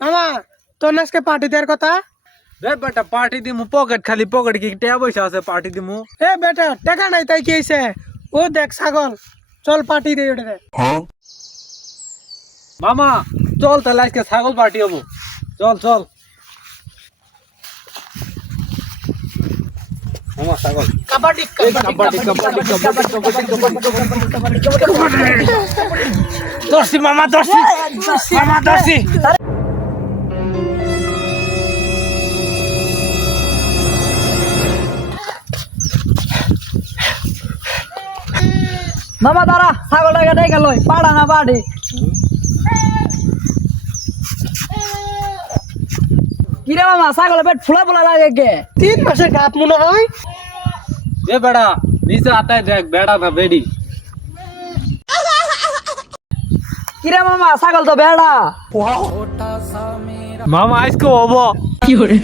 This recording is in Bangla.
মামা তোর আজকে পার্টি দেওয়ার কথা। রে বেটা পার্টি দিমু পকেট খালি পকেট কি টাকা পয়সা আছে পার্টি দিমু। এ বেটা টাকা নাই তাই কি হয়েছে? ও দেখ ছাগল, চল পার্টি দে ওটা। মামা চল তাহলে আজকে ছাগল পার্টি হবো, চল চল মামা ছাগল কাবাডি দর্শি মামা দর্শি মামা দর্শি। মামা দাঁড়া, ছাগলটাকে ডেকে লই, পাড়া না বাড়ি। কিরে মামা, ছাগলের পেট ফুলা ফুলা লাগে কে? 3 মাসের গাত মনে হয়। এ বেড়া নিচে আতায় দেখ বেড়া না বেডি। কিরে মামা, ছাগল তো বেড়া। মামা আজকে হবো। কি করে?